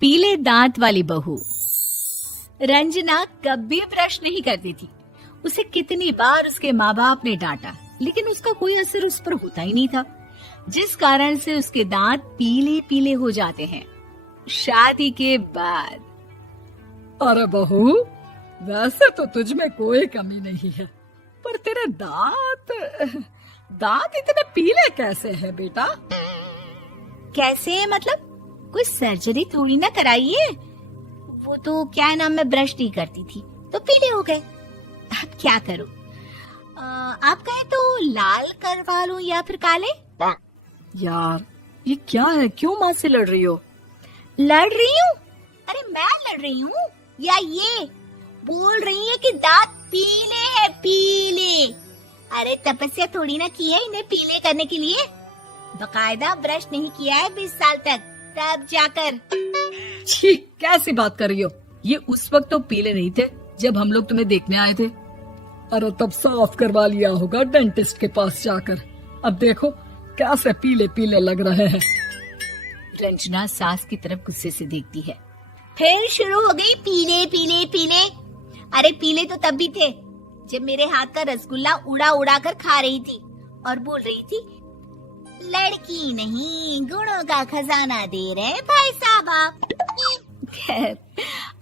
पीले दांत वाली बहू। रंजना कभी ब्रश नहीं करती थी। उसे कितनी बार उसके माँ बाप ने डांटा, लेकिन उसका कोई असर उस पर होता ही नहीं था, जिस कारण से उसके दांत पीले पीले हो जाते हैं। शादी के बाद। अरे बहू, वैसे तो तुझ में कोई कमी नहीं है, पर तेरे दांत इतने पीले कैसे हैं बेटा? कैसे मतलब? कोई सर्जरी थोड़ी ना कराइए। वो तो क्या नाम, मैं ब्रश नहीं करती थी तो पीले हो गए। अब क्या करूं? आप कहें तो लाल करवा लूं या फिर काले? यार ये क्या है, क्यों माँ से लड़ रही हो? लड़ रही हूँ? अरे मैं लड़ रही हूँ या ये बोल रही है कि दांत पीले हैं, पीले। अरे तपस्या थोड़ी ना की है इन्हें पीले करने के लिए। बकायदा ब्रश नहीं किया है 20 साल तक, तब जाकर। छी, कैसी बात कर रही हो? ये उस वक्त तो पीले नहीं थे जब हम लोग तुम्हें देखने आए थे। अरे तब साफ करवा लिया होगा डेंटिस्ट के पास जाकर। अब देखो कैसे पीले पीले लग रहे हैं। रंजना सास की तरफ गुस्से से देखती है। फिर शुरू हो गई पीले पीले पीले। अरे पीले तो तब भी थे जब मेरे हाथ का रसगुल्ला उड़ा उड़ा कर खा रही थी और बोल रही थी, लड़की नहीं गुणों का खजाना दे रहे भाई साहब आप। खैर,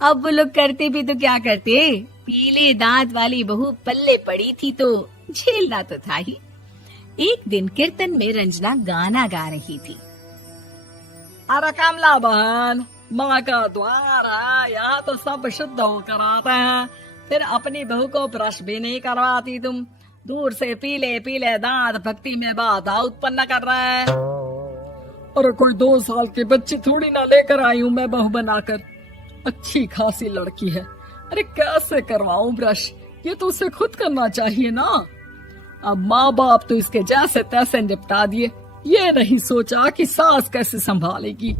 अब वो लोग करते भी तो क्या करते, पीले दांत वाली बहू पल्ले पड़ी थी तो झेलना तो था ही। एक दिन कीर्तन में रंजना गाना गा रही थी। अरे कमला बहन, माँ का द्वार है, यहाँ तो सब शुद्ध होकर आते हैं, फिर अपनी बहू को ब्रश भी नहीं करवाती तुम। दूर से पीले पीले दांत भक्ति में बाधा उत्पन्न कर रहे हैं। अरे कोई 2 साल की बच्ची थोड़ी ना लेकर आई हूँ मैं बहू बनाकर। अच्छी खासी लड़की है, अरे कैसे करवाऊं ब्रश? ये तो उसे खुद करना चाहिए ना। अब माँ बाप तो इसके जैसे तैसे निपटा दिए, ये नहीं सोचा कि सास कैसे संभालेगी।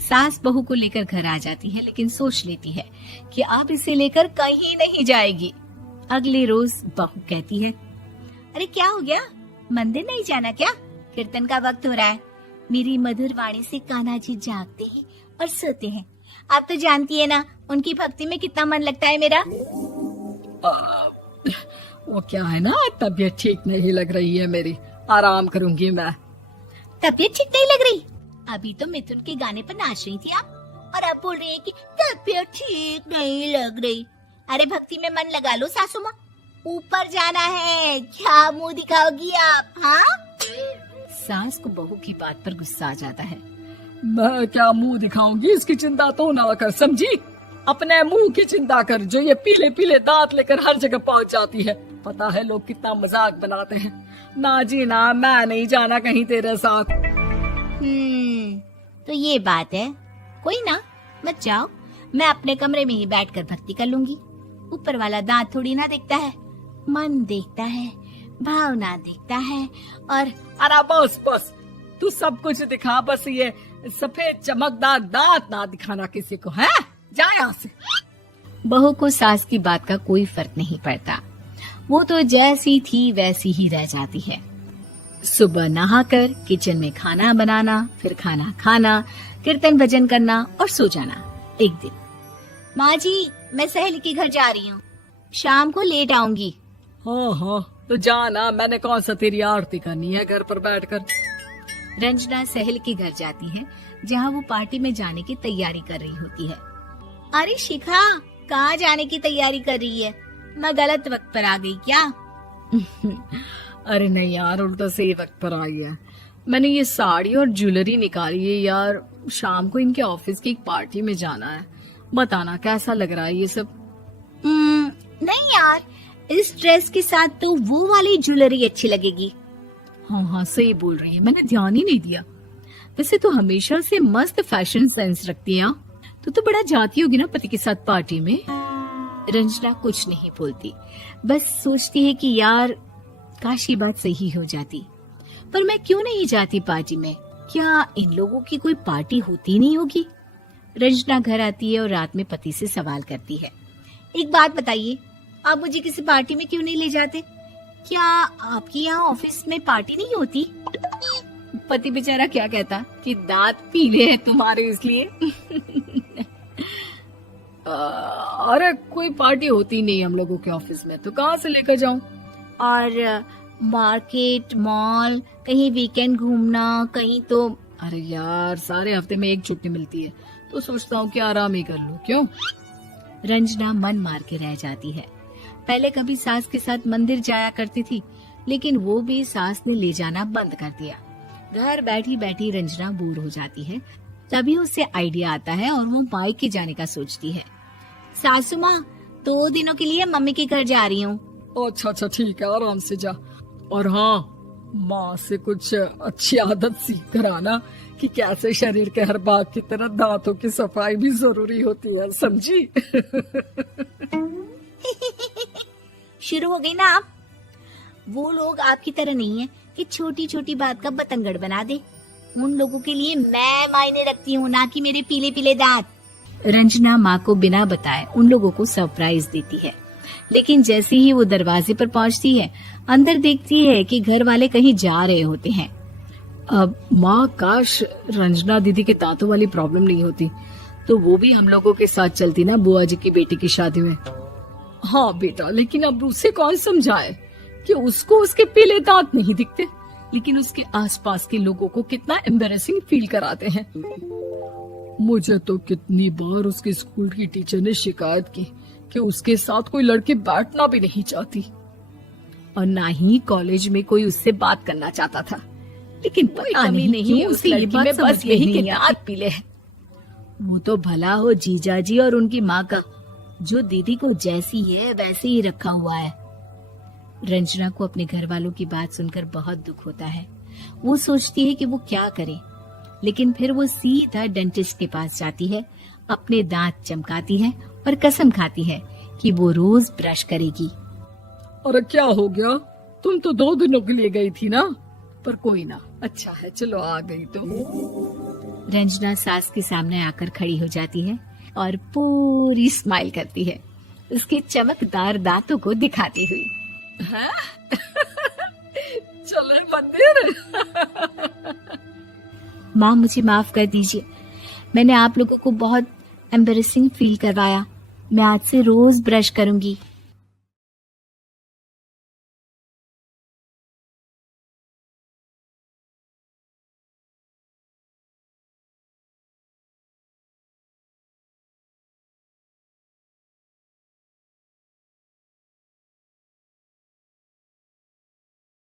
सास बहू को लेकर घर आ जाती है, लेकिन सोच लेती है कि अब इसे लेकर कहीं नहीं जाएगी। अगले रोज बहू कहती है, अरे क्या हो गया, मंदिर नहीं जाना क्या? कीर्तन का वक्त हो रहा है। मेरी मधुर वाणी से कान्हा जी जागते हैं और सोते हैं। आप तो जानती है ना उनकी भक्ति में कितना मन लगता है मेरा। वो क्या है ना, तबीयत ठीक नहीं लग रही है मेरी, आराम करूंगी मैं। तबीयत ठीक नहीं लग रही? अभी तो मिथुन के गाने पर नाच रही थी आप, और अब बोल रही है कि तबीयत ठीक नहीं लग रही। अरे भक्ति में मन लगा लो सासू माँ, ऊपर जाना है, क्या मुंह दिखाओगी आप? हाँ? सास को बहू की बात पर गुस्सा आ जाता है। मैं क्या मुंह दिखाऊंगी, इसकी चिंता तो ना कर, समझी? अपने मुंह की चिंता कर, जो ये पीले पीले दांत लेकर हर जगह पहुंच जाती है। पता है लोग कितना मजाक बनाते हैं। ना जी ना, मैं नहीं जाना कहीं तेरे साथ। तो ये बात है। कोई ना, मत जाओ, मैं अपने कमरे में ही बैठकर भक्ति कर लूंगी। ऊपर वाला दांत थोड़ी ना देखता है, मन देखता है, भावना देखता है। और अरे बस बस, तू सब कुछ दिखा, बस ये सफेद चमकदार दांत ना दिखाना किसी को, है? जा यहाँ से। बहू को सास की बात का कोई फर्क नहीं पड़ता, वो तो जैसी थी वैसी ही रह जाती है। सुबह नहाकर किचन में खाना बनाना, फिर खाना खाना, कीर्तन भजन करना और सो जाना। एक दिन, माँ जी मैं सहेली के घर जा रही हूँ, शाम को लेट आऊंगी। हाँ हाँ तो जाना, मैंने कौन सा तेरी आरती करनी है घर पर बैठकर। रंजना सहेली के घर जाती है, जहाँ वो पार्टी में जाने की तैयारी कर रही होती है। अरे शिखा, कहाँ जाने की तैयारी कर रही है? मैं गलत वक्त पर आ गई क्या? अरे नहीं यार, उल्टा सही वक्त पर आ गया। मैंने ये साड़ी और ज्वेलरी निकाली है यार, शाम को इनके ऑफिस की एक पार्टी में जाना है। बताना कैसा लग रहा है ये सब? नहीं यार, इस ड्रेस के साथ तो वो वाली ज्वेलरी अच्छी लगेगी। हाँ हाँ सही बोल रही है, मैंने ध्यान ही नहीं दिया। वैसे तो हमेशा से मस्त फैशन सेंस रखती है। तो बड़ा जाती होगी ना पति के साथ पार्टी में। रंजना कुछ नहीं बोलती, बस सोचती है कि यार काश ये बात सही हो जाती। पर मैं क्यों नहीं जाती पार्टी में? क्या इन लोगों की कोई पार्टी होती नहीं होगी? रंजना घर आती है और रात में पति से सवाल करती है, एक बात बताइए, आप मुझे किसी पार्टी में क्यों नहीं ले जाते? क्या आपके यहाँ ऑफिस में पार्टी नहीं होती? पति बेचारा क्या कहता कि दांत पीले हैं तुम्हारे इसलिए। अरे कोई पार्टी होती नहीं हम लोगों के ऑफिस में, तो कहाँ से लेकर जाऊं? और मार्केट, मॉल, कहीं वीकेंड घूमना, कहीं तो। अरे यार, सारे हफ्ते में एक छुट्टी मिलती है, तो सोचता हूँ कि आराम ही कर लूं। क्यों? रंजना मन मार के रह जाती है। पहले कभी सास के साथ मंदिर जाया करती थी, लेकिन वो भी सास ने ले जाना बंद कर दिया। घर बैठी बैठी रंजना बोर हो जाती है। तभी उसे आइडिया आता है और वो मायके जाने का सोचती है। सासू माँ, 2 दिनों के लिए मम्मी के घर जा रही हूँ। अच्छा अच्छा ठीक है, आराम से जा। और हाँ, माँ से कुछ अच्छी आदत सीख कर आना कि कैसे शरीर के हर भाग की तरह दांतों की सफाई भी जरूरी होती है, समझी? शुरू हो गई ना आप। वो लोग आपकी तरह नहीं है कि छोटी छोटी बात का बतंगड़ बना दे। उन लोगों के लिए मैं मायने रखती हूँ, ना कि मेरे पीले पीले दांत। रंजना माँ को बिना बताए उन लोगों को सरप्राइज देती है, लेकिन जैसे ही वो दरवाजे पर पहुंचती है, अंदर देखती है कि घर वाले कहीं जा रहे होते हैं। अब माँ, काश रंजना दीदी के दांतों वाली प्रॉब्लम नहीं होती, तो वो भी हम लोगों के साथ चलती ना बुआ जी की बेटी की शादी में। हाँ बेटा, लेकिन अब उसे कौन समझाए कि उसको उसके पीले दांत नहीं दिखते, लेकिन उसके आसपास के लोगों को कितना एम्बैरेसिंग फील कराते हैं। मुझे तो कितनी बार उसके स्कूल की टीचर ने शिकायत की कि उसके साथ कोई लड़की बैठना भी नहीं चाहती, और ना ही कॉलेज में कोई उससे बात करना चाहता था। लेकिन पता नहीं उस लड़की में बस यही के दांत पीले हैं। वो तो भला हो जीजा जी और उनकी माँ का, जो दीदी को जैसी है वैसे ही रखा हुआ है। रंजना को अपने घर वालों की बात सुनकर बहुत दुख होता है। वो सोचती है कि वो क्या करे, लेकिन फिर वो सीधा डेंटिस्ट के पास जाती है, अपने दांत चमकाती है और कसम खाती है कि वो रोज ब्रश करेगी। अरे क्या हो गया? तुम तो 2 दिनों के लिए गई थी ना, पर कोई ना, अच्छा है, चलो आ गई तो। रंजना सास के सामने आकर खड़ी हो जाती है और पूरी स्माइल करती है, उसके चमकदार दांतों को दिखाती हुई। हैं? चले मंदिर। माँ, मुझे माफ कर दीजिए, मैंने आप लोगों को बहुत एम्बैरेसिंग फील करवाया। मैं आज से रोज ब्रश करूंगी।